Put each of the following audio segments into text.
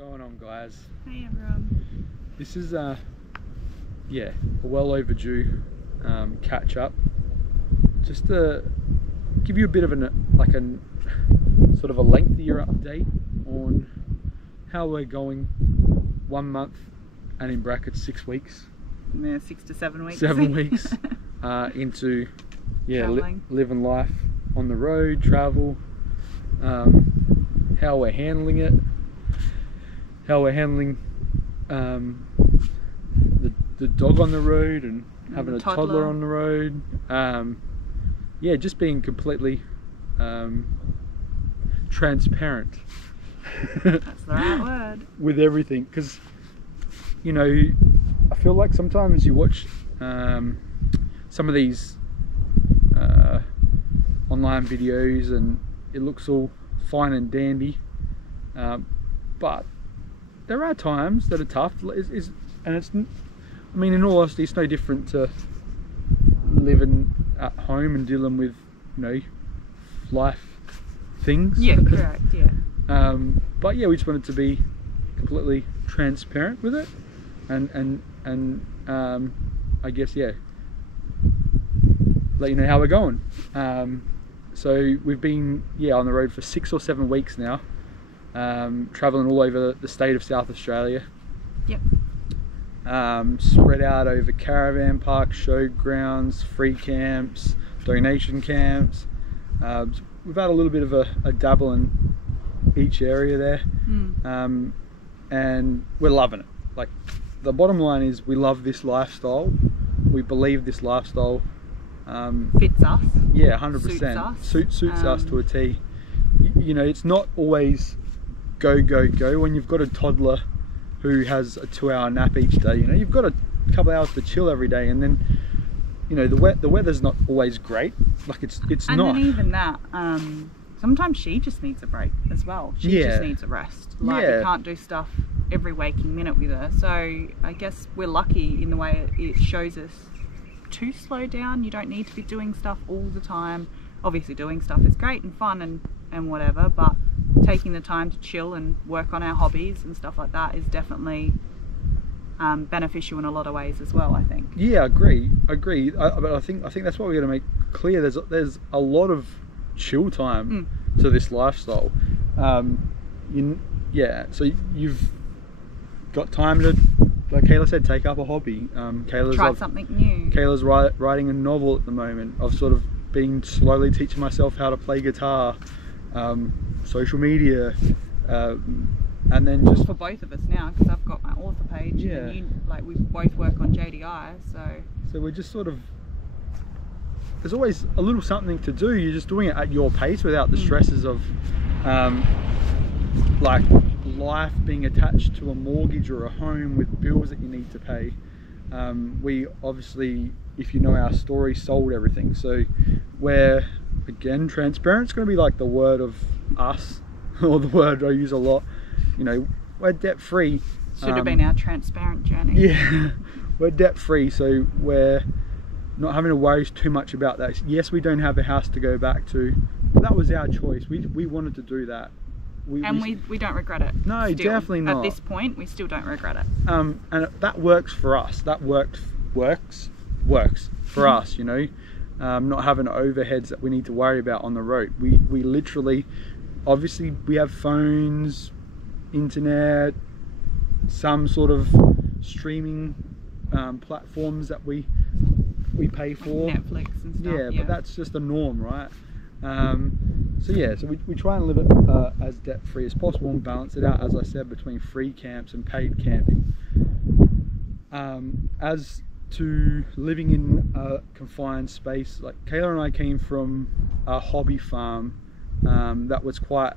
going on, guys? Hey everyone. This is yeah, a well overdue catch up, just to give you a bit of a sort of a lengthier update on how we're going 1 month and in brackets 6 weeks. Yeah, 6 to 7 weeks. 7 weeks into living life on the road, travel, how we're handling it, how we're handling the dog on the road and having a toddler on the road. Yeah, just being completely transparent. That's the right word. With everything, because you know, I feel like sometimes you watch some of these online videos and it looks all fine and dandy, but there are times that are tough, and it's, I mean, in all honesty, it's no different to living at home and dealing with, you know, life things. Yeah, correct, yeah. But yeah, we just wanted to be completely transparent with it, and I guess, yeah, let you know how we're going. So we've been, yeah, on the road for 6 or 7 weeks now, traveling all over the state of South Australia. Yep. Spread out over caravan parks, showgrounds, free camps, donation camps. We've had a little bit of a dabble in each area there, and we're loving it. Like, the bottom line is, we love this lifestyle. We believe this lifestyle fits us. Yeah, 100%. Suits us to a T. You know, it's not always go, go, go. When you've got a toddler who has a 2-hour nap each day, you know, you've got a couple hours to chill every day, and then, you know, the weather's not always great. Like, it's and not. And then even that, sometimes she just needs a break as well. She just needs a rest. Like, we can't do stuff every waking minute with her. So I guess we're lucky in the way it shows us to slow down. You don't need to be doing stuff all the time. Obviously doing stuff is great and fun and whatever, but taking the time to chill and work on our hobbies and stuff like that is definitely beneficial in a lot of ways as well, I think. Yeah, I agree. But I think that's what we're going to make clear. There's a lot of chill time to this lifestyle. Yeah, so you've got time to, like Kayla said, take up a hobby. Try something new. Kayla's writing a novel at the moment. I've sort of been slowly teaching myself how to play guitar, social media, and then just for both of us now, because I've got my author page, and you, like, we both work on JDI, so we're just sort of, there's always a little something to do. You're just doing it at your pace without the stresses of like life being attached to a mortgage or a home with bills that you need to pay. We obviously, if you know our story, sold everything, so we're, again, transparent. It's going to be like the word of us, or the word I use a lot. You know, we're debt free. Should have been our transparent journey. Yeah, we're debt free, so we're not having to worry too much about that. Yes, we don't have a house to go back to, but that was our choice. We wanted to do that. We don't regret it. No, still, definitely not. At this point, we still don't regret it. And that works for us. That works for us, you know. Not having overheads that we need to worry about on the road. We literally, obviously, we have phones, internet, some sort of streaming platforms that we pay for. Like Netflix and stuff. Yeah, but that's just the norm, right? So yeah, so we try and live it as debt free as possible and balance it out, as I said, between free camps and paid camping. As to living in a confined space, like, Kayla and I came from a hobby farm that was quite,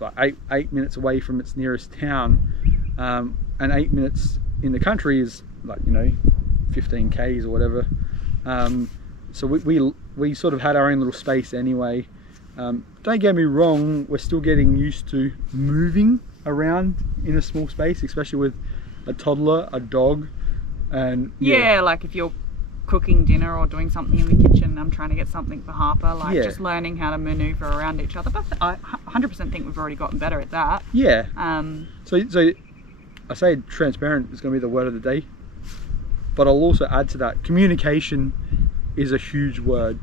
like, eight minutes away from its nearest town, and 8 minutes in the country is, like, you know, 15 k's or whatever. So we sort of had our own little space anyway. Don't get me wrong, we're still getting used to moving around in a small space, especially with a toddler, a dog, and yeah, like if you're cooking dinner or doing something in the kitchen and I'm trying to get something for Harper, like just learning how to maneuver around each other. But I 100% think we've already gotten better at that. Yeah. So I say transparent is going to be the word of the day, but I'll also add to that, communication is a huge word.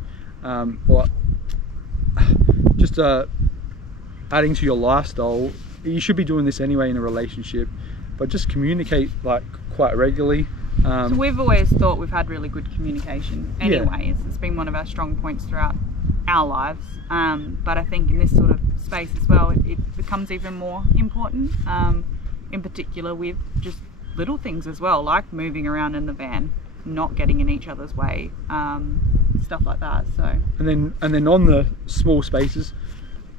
Just adding to your lifestyle, you should be doing this anyway in a relationship, but just communicate like quite regularly. So we've always thought we've had really good communication anyways. It's been one of our strong points throughout our lives, but I think in this sort of space as well, it becomes even more important, in particular with just little things as well, like moving around in the van, not getting in each other's way, stuff like that. So and then on the small spaces,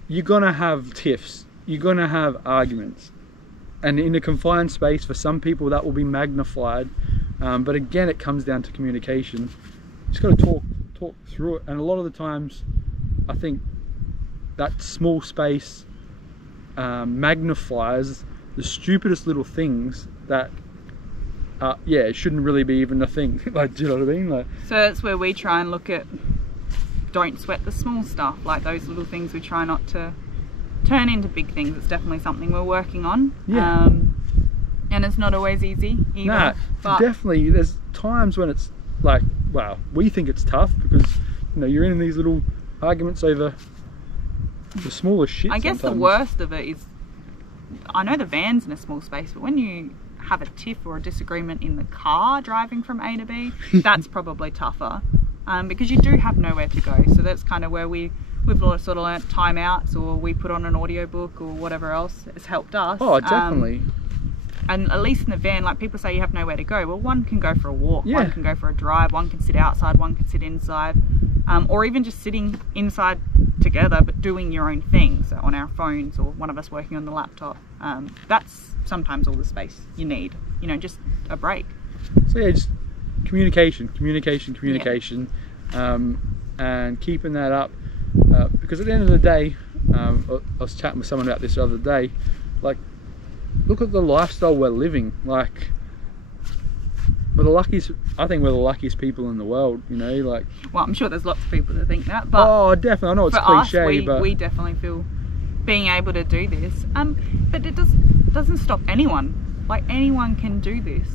you're gonna have tiffs, you're gonna have arguments, and in a confined space, for some people that will be magnified, but again, it comes down to communication. You just got to talk through it, and a lot of the times I think that small space magnifies the stupidest little things that it shouldn't really be even a thing. Like, do you know what I mean? Like, so that's where we try and look at, don't sweat the small stuff, like those little things we try not to turn into big things. It's definitely something we're working on. And it's not always easy either. Nah, but definitely there's times when it's like, wow, we think it's tough because, you know, you're in these little arguments over the smallest shit. I guess sometimes. The worst of it is, I know the van's in a small space, but when you have a tiff or a disagreement in the car driving from A to B, that's probably tougher, because you do have nowhere to go. So that's kind of where we've sort of learnt timeouts, or we put on an audiobook or whatever else has helped us. Oh, definitely. And at least in the van, like people say you have nowhere to go. Well, one can go for a walk, one can go for a drive, one can sit outside, one can sit inside, or even just sitting inside together but doing your own thing. So on our phones, or one of us working on the laptop. That's sometimes all the space you need, you know, just a break. So yeah, just communication, and keeping that up, because at the end of the day, I was chatting with someone about this the other day, like, look at the lifestyle we're living. Like, we're the luckiest, I think we're the luckiest people in the world, you know, like. Well, I'm sure there's lots of people that think that, but oh, definitely, I know it's cliche, but we definitely feel being able to do this, but it doesn't stop anyone. Like, anyone can do this.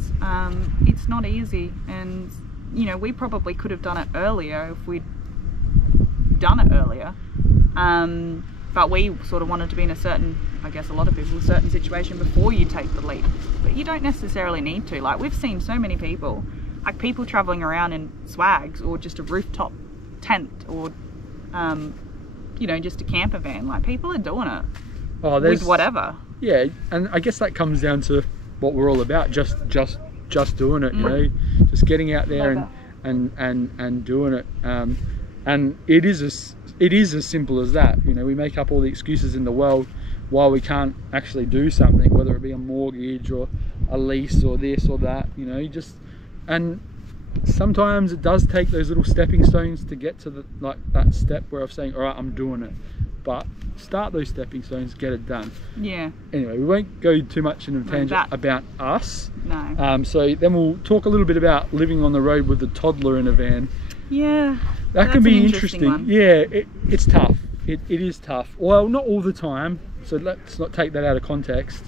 It's not easy, and you know, we probably could have done it earlier if we'd done it earlier, but we sort of wanted to be in a certain, I guess a lot of people, a certain situation before you take the leap. But you don't necessarily need to. Like, we've seen so many people, like people traveling around in swags or just a rooftop tent, or you know, just a camper van. Like, people are doing it with whatever. Yeah, and I guess that comes down to what we're all about, just doing it, you know, just getting out there and doing it. And it is as simple as that. You know, we make up all the excuses in the world why we can't actually do something, whether it be a mortgage or a lease or this or that, you know, and sometimes it does take those little stepping stones to get to that step where I'm saying, all right, I'm doing it. But start those stepping stones, get it done. Yeah. Anyway, we won't go too much in a tangent about us. No. So then we'll talk a little bit about living on the road with a toddler in a van. Yeah. That can be interesting. Yeah, it's tough. It is tough. Well, not all the time, so let's not take that out of context.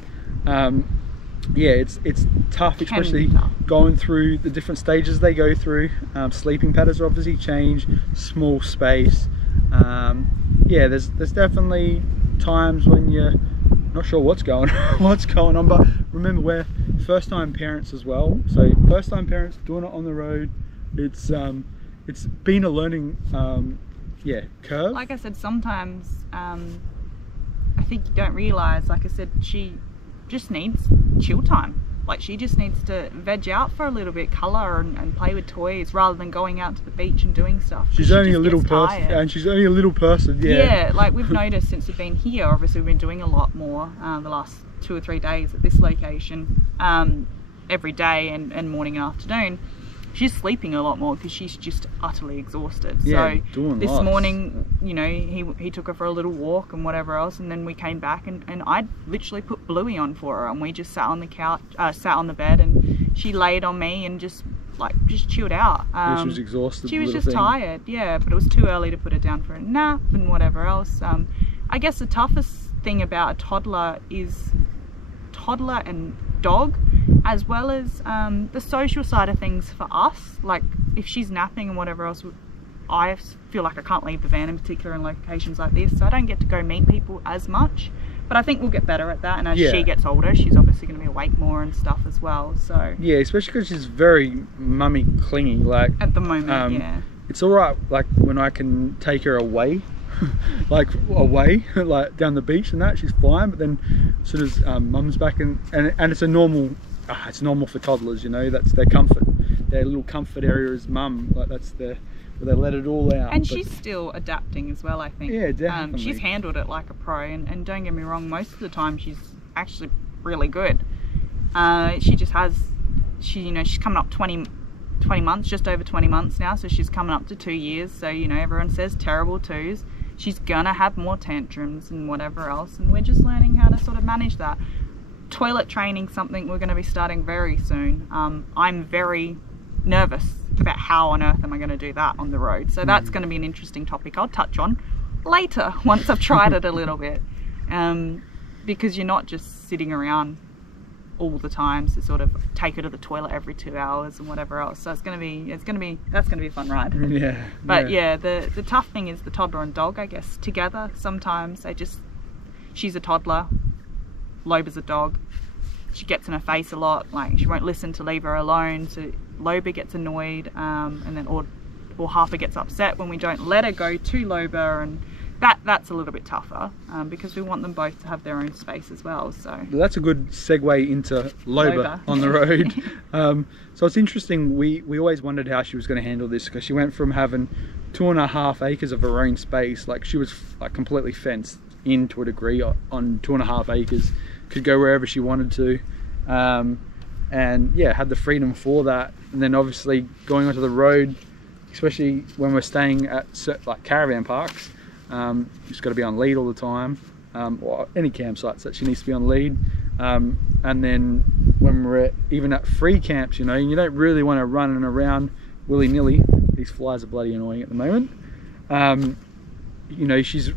Yeah, it's tough, especially going through the different stages they go through. Sleeping patterns obviously change, small space. Yeah, there's definitely times when you're not sure what's going on, but remember, we're first-time parents as well. So first-time parents doing it on the road, it's been a learning curve. Like I said, sometimes I think you don't realise, like I said, she just needs chill time. Like, she just needs to veg out for a little bit, colour and play with toys, rather than going out to the beach and doing stuff. She's only a little person, and she's only a little person. Yeah, like we've noticed since we've been here, obviously we've been doing a lot more the last 2 or 3 days at this location, every day and morning and afternoon. She's sleeping a lot more because she's just utterly exhausted. Yeah, so doing this lots. morning, you know, he took her for a little walk and whatever else, and then we came back and I literally put Bluey on for her, and we just sat on the couch, sat on the bed, and she laid on me and just like just chilled out. She was exhausted. She was just tired, yeah, but it was too early to put her down for a nap and whatever else. I guess the toughest thing about a toddler is toddler and dog, as well as the social side of things for us. Like if she's napping and whatever else, I feel like I can't leave the van, in particular in locations like this, so I don't get to go meet people as much. But I think we'll get better at that, and as she gets older, she's obviously going to be awake more and stuff as well. So yeah, especially because she's very mummy clingy. Like at the moment, yeah, it's all right. Like when I can take her away, like down the beach and that, she's fine. But then, as soon as mum's back, and it's a normal. It's normal for toddlers, you know. That's their comfort. Their little comfort area is mum. Like that's where they let it all out. And she's still adapting as well, I think. Yeah, definitely. She's handled it like a pro, and don't get me wrong, most of the time she's actually really good. She just has, she's coming up 20 months, just over 20 months now, so she's coming up to 2 years. So, you know, everyone says terrible twos. She's gonna have more tantrums and whatever else, and we're just learning how to sort of manage that. Toilet training, something we're going to be starting very soon. I'm very nervous about how on earth am I going to do that on the road, so that's going to be an interesting topic I'll touch on later once I've tried it a little bit, because you're not just sitting around all the time, so sort of take her to the toilet every 2 hours and whatever else. So that's going to be a fun ride. Yeah. But yeah, the tough thing is the toddler and dog, I guess, together. Sometimes she's a toddler, Loba's a dog. She gets in her face a lot, like she won't listen to leave her alone, so Loba gets annoyed, and then or Harper gets upset when we don't let her go to Loba, and that's a little bit tougher, because we want them both to have their own space as well. So that's a good segue into Loba on the road. So it's interesting, we always wondered how she was going to handle this, because she went from having 2.5 acres of her own space, like she was like completely fenced in to a degree on 2.5 acres, could go wherever she wanted to, and yeah, had the freedom for that. And then obviously going onto the road, especially when we're staying at like caravan parks, she's got to be on lead all the time, or any campsites that she needs to be on lead. And then when we're even at free camps, you know, you don't really want to run around willy-nilly. These flies are bloody annoying at the moment. You know, she's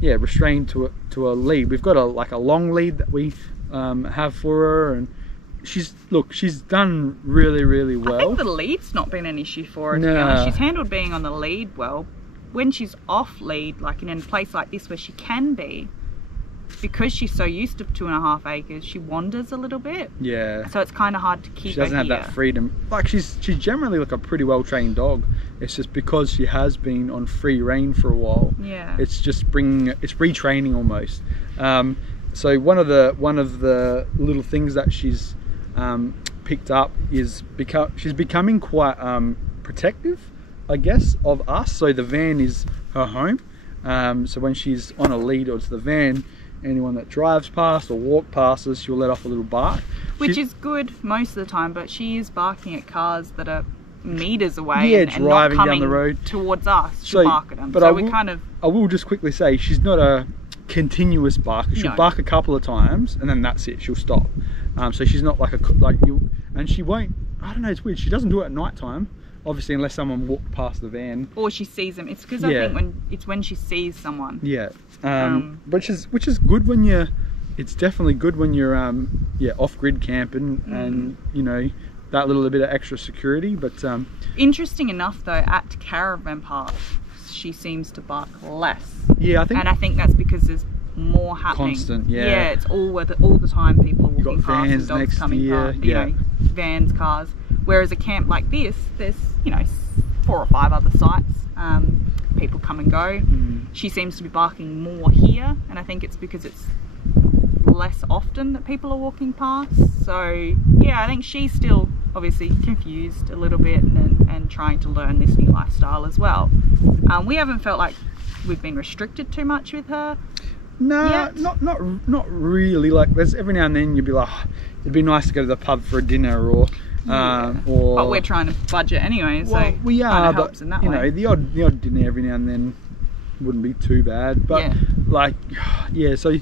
restrained to a lead. We've got a long lead that we have for her, and she's done really well. I think the lead's not been an issue for her, to be honest. She's handled being on the lead well. When she's off lead, like in a place like this where she can be, because she's so used to 2.5 acres, she wanders a little bit. Yeah. So it's kind of hard to keep her. She doesn't have that freedom. Like she's generally like a pretty well trained dog. It's just because she has been on free rein for a while. Yeah. It's just it's retraining almost. So one of the little things that she's picked up is she's becoming quite protective, I guess, of us. So the van is her home. So when she's on a lead or to the van, anyone that drives past or walk past us, she'll let off a little bark. Which is good most of the time, but she is barking at cars that are meters away and driving not coming down the road towards us. She'll bark at them. But I will just quickly say, she's not a continuous barker. She'll bark a couple of times and then that's it, she'll stop. So she's not like you, and she won't, I don't know, it's weird, she doesn't do it at night time, obviously, unless someone walked past the van or she sees them. It's because I think when she sees someone, which is good when you're, it's definitely good when you're off-grid camping, and you know, that little bit of extra security. But interesting enough though, at caravan parks she seems to bark less. I think that's because there's more happening. Constant, it's all the time people are walking past and dogs coming past, you know, vans, cars. Whereas a camp like this, there's, you know, 4 or 5 other sites, people come and go. She seems to be barking more here, and I think it's because it's less often that people are walking past. So yeah, I think she's still obviously confused a little bit and trying to learn this new lifestyle as well. We haven't felt like we've been restricted too much with her. No, not really. Like there's every now and then you'd be like, oh, it'd be nice to go to the pub for a dinner, or but we're trying to budget anyway, so we are, but helps in that you way. know, the odd dinner every now and then wouldn't be too bad. But so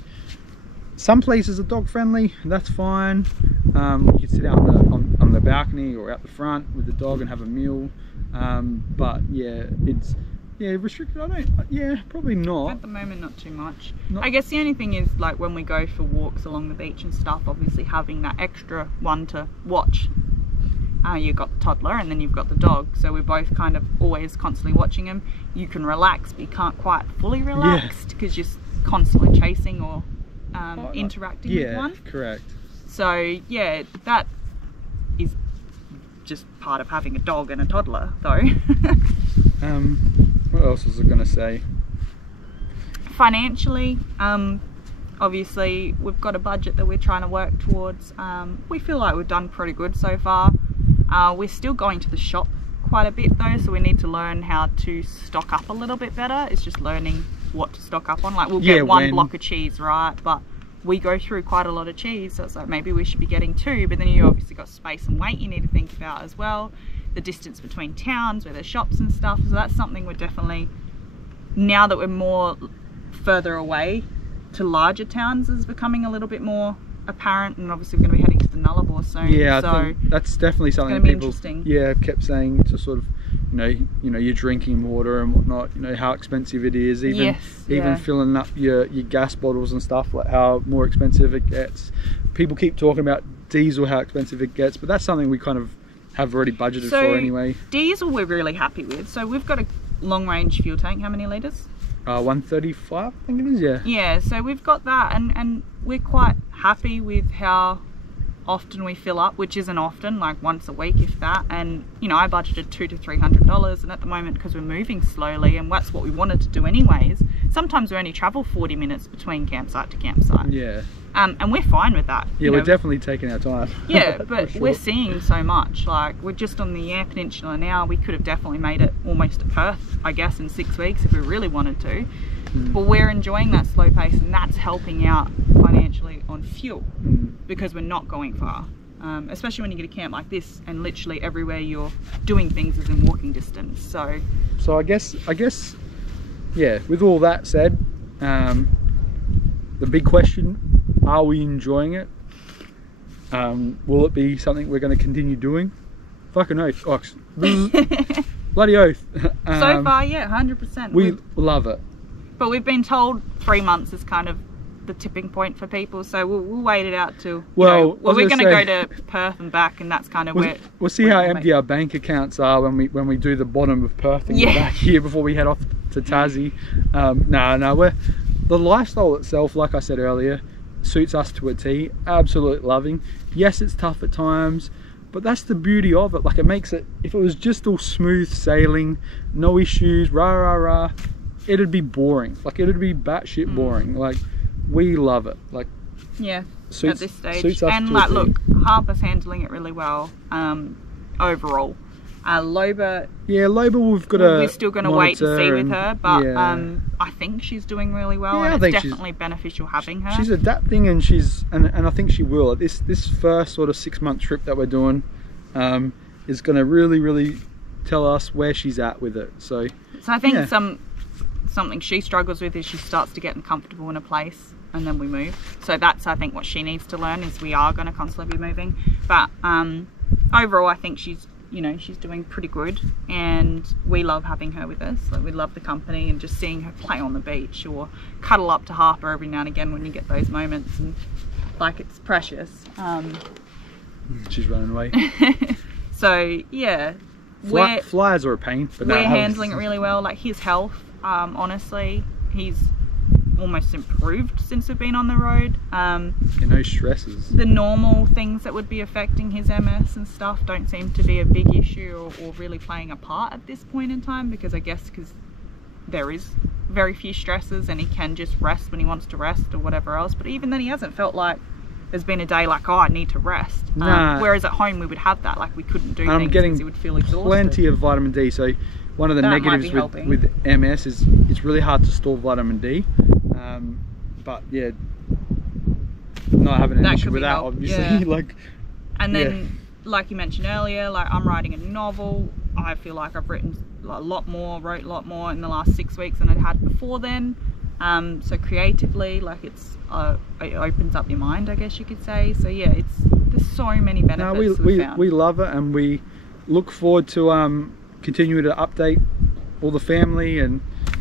some places are dog friendly, and that's fine. You can sit out on the balcony or out the front with the dog and have a meal. But yeah, it's restricted. Probably not at the moment, not too much. I guess the only thing is, like, when we go for walks along the beach and stuff, obviously having that extra one to watch. You've got the toddler and then you've got the dog, so we're both kind of always constantly watching him. You can relax, but you can't quite fully relax because you're constantly chasing or interacting with one. Correct. So yeah, that is just part of having a dog and a toddler, though. What else was I going to say? Financially, obviously we've got a budget that we're trying to work towards. We feel like we've done pretty good so far. We're still going to the shop quite a bit though, so we need to learn how to stock up a little bit better. It's just learning what to stock up on. Like, we'll get one block of cheese, right? But we go through quite a lot of cheese, so it's like maybe we should be getting 2, but then you obviously got space and weight you need to think about as well. The distance between towns where there's shops and stuff, so that's something we're definitely, now that we're more further away to larger towns, is becoming a little bit more apparent. And obviously we're going to be heading to the Nullarbor soon. Yeah, so I think that's definitely something that people kept saying, to sort of, you know, your drinking water and whatnot, you know, how expensive it is, even filling up your gas bottles and stuff, like how more expensive it gets. People keep talking about diesel, how expensive it gets, but that's something we kind of have already budgeted for anyway. Diesel we're really happy with. So we've got a long range fuel tank. How many litres? 135, I think it is, yeah. Yeah, so we've got that, and we're quite happy with how often we fill up, which isn't often, like once a week if that. And you know, I budgeted $200 to $300, and at the moment, because we're moving slowly and that's what we wanted to do anyways, sometimes we only travel 40 minutes between campsite to campsite. Yeah. And we're fine with that. Yeah, we're definitely taking our time. Yeah, but sure, we're seeing so much. Like, we're just on the Eyre Peninsula now. We could have definitely made it almost to Perth, I guess, in 6 weeks if we really wanted to. But we're enjoying that slow pace, and that's helping out financially on fuel because we're not going far. Especially when you get a camp like this and literally everywhere you're doing things is in walking distance. So I guess, yeah, with all that said, the big question, are we enjoying it? Will it be something we're going to continue doing? Fucking oath. Bloody oath. So far, yeah, 100%. We love it. But we've been told 3 months is kind of the tipping point for people, so we'll wait it out till, we're going to go to Perth and back, and that's kind of where we'll see how empty our bank accounts are when we do the bottom of Perth and get back here before we head off to Tassie. We're the lifestyle itself, like I said earlier, suits us to a T. Absolutely loving. Yes, it's tough at times, but that's the beauty of it. Like, it makes it, if it was just all smooth sailing, no issues, it'd be boring. Like, it'd be batshit boring. Like, we love it. Like, yeah, suits, at this stage. Suits us and to like, a T. look, Harper's handling it really well overall. Loba, we've got we're still going to wait and see with her, but I think she's doing really well, and it's definitely beneficial having her. She's adapting, and and I think she will. This first sort of 6-month trip that we're doing is going to really tell us where she's at with it. So I think something she struggles with is she starts to get uncomfortable in a place, and then we move. So that's, I think, what she needs to learn, is we are going to constantly be moving. But overall, I think she's doing pretty good, and we love having her with us. Like, we love the company and just seeing her play on the beach or cuddle up to Harper every now and again when you get those moments, and like, it's precious. She's running away. So yeah, flyers are a pain, but we're handling it really well. Like, his health, honestly, he's almost improved since we've been on the road. No stresses. The normal things that would be affecting his MS and stuff don't seem to be a big issue or really playing a part at this point in time, because I guess because there is very few stresses and he can just rest when he wants to rest or whatever else. But even then, he hasn't felt like there's been a day like, oh, I need to rest. Whereas at home we would have that, like, we couldn't do things because he would feel exhausted. Plenty of vitamin D. So one of the negatives with MS is it's really hard to store vitamin D. But yeah, not having an issue with that, obviously. Yeah. And then, like you mentioned earlier, like, I'm writing a novel. I feel like I've wrote a lot more in the last 6 weeks than I'd had before then. So creatively, like, it opens up your mind, I guess you could say. So yeah, there's so many benefits. We love it, and we look forward to continue to update all the family and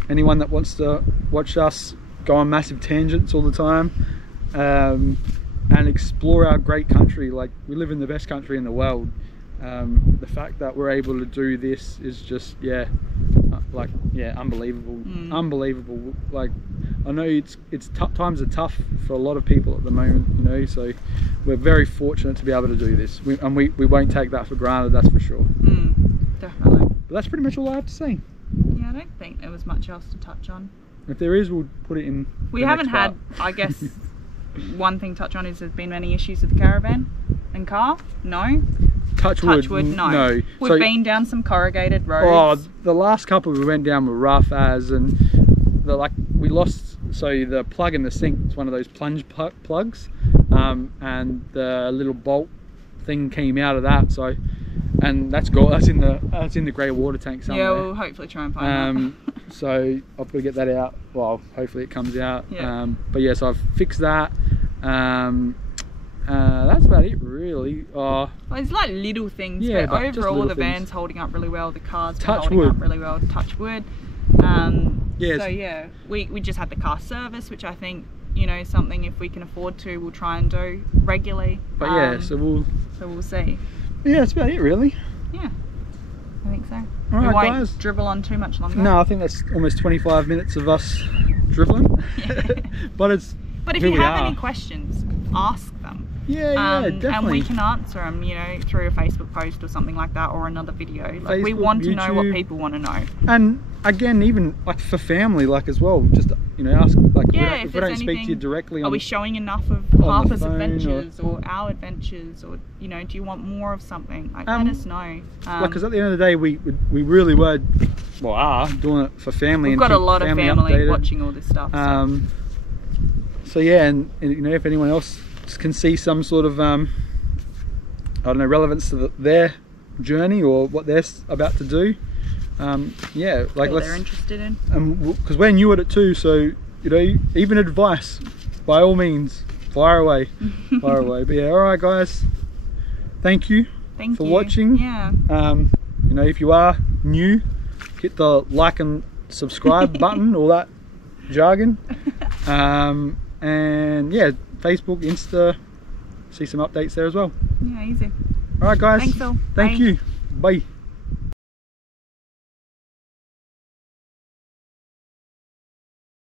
anyone that wants to watch us go on massive tangents all the time, and explore our great country. Like, we live in the best country in the world. The fact that we're able to do this is just unbelievable. Unbelievable. Like, I know times are tough for a lot of people at the moment, you know, so we're very fortunate to be able to do this, and we won't take that for granted, that's for sure. Definitely. But that's pretty much all I have to say. Yeah, I don't think there was much else to touch on. If there is, we'll put it in. We haven't had, I guess, one thing to touch on is there's been any issues with the caravan and car? No. Touch wood, no. We've been down some corrugated roads. Oh, the last couple we went down were rough as, and we lost. So the plug in the sink is one of those plunge plugs, and the little bolt thing came out of that. So, and that's in the grey water tank somewhere. Yeah, we'll hopefully try and find that. So I'll probably get that out. Well, hopefully it comes out. Yeah. But yeah, so I've fixed that. That's about it, really. Well, it's like little things, yeah, but overall the van's holding up really well. The car's been holding up really well. Touch wood. Yes. So yeah, we just had the car service, which I think, you know, something if we can afford to, we'll try and do regularly. But yeah, so we'll see. Yeah, that's about it, really. Yeah, I think so. All right, we won't guys. dribble on too much longer. No, I think that's almost 25 minutes of us dribbling. But if you have any questions, ask them. Yeah, definitely. And we can answer them, you know, through a Facebook post or something like that, or another video. Like, we Facebook, want to YouTube, know what people want to know. And again, even like for family, like as well, just, you know, ask, like, yeah, if we don't speak to you directly. Are we showing enough of Harper's adventures or our adventures, or, you know, do you want more of something? Like, let us know. Because at the end of the day, we really are doing it for family. We've got a lot of family watching all this stuff. So yeah, and you know, if anyone else can see some sort of I don't know, relevance to their journey or what they're about to do, yeah, like they're interested in, because we're new at it too, so, you know, even advice, by all means, fire away. But yeah, all right guys, thank you for watching. Yeah, you know, if you are new, hit the like and subscribe button, all that jargon. And yeah, Facebook, Insta, see some updates there as well. Yeah, easy. All right guys, thanks, Phil. Thank you. Bye.